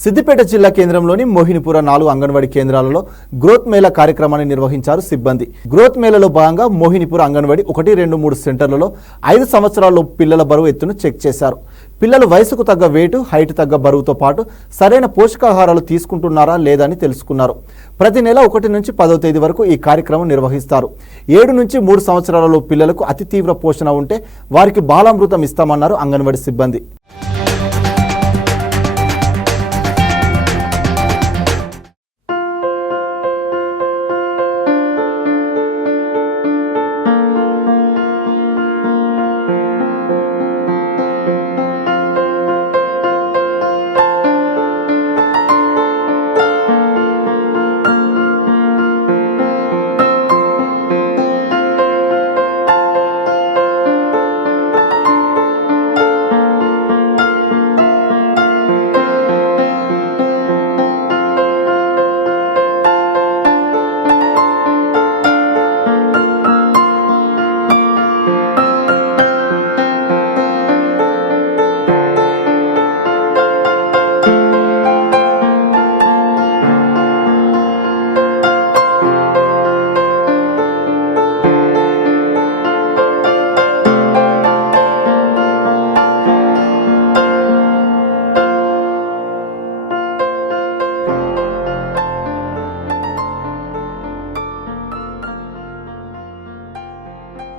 సిద్దిపేట జిల్లా కేంద్రంలోని మోహినిపుర 4 అంగన్వాడీ కేంద్రాలలో గ్రోత్ మేళా కార్యక్రమాన్ని నిర్వహించారు సిబ్బంది. గ్రోత్ మేళాలో భాగంగా మోహినిపుర అంగన్వాడీ 1, 2, 3 సెంటర్లలో 5 సంవత్సరాల పిల్లల బరువు ఎత్తును చెక్ చేశారు. పిల్లలు వయసుకు తగ్గ వెయిట్, హైట్ తగ్గ బరువుతో పాటు సరైన పోషకాహారాలు తీసుకుంటున్నారా లేదా అని తెలుసుకున్నారు. ప్రతి నెల 1 నుంచి 10వ తేదీ వరకు ఈ కార్యక్రమం నిర్వహిస్తారు. 7 నుంచి 3 సంవత్సరాలలో పిల్లలకు అతి తీవ్ర పోషణ ఉంటే వారికి బాలామృతం ఇస్తామన్నారు అంగన్వాడీ సిబ్బంది.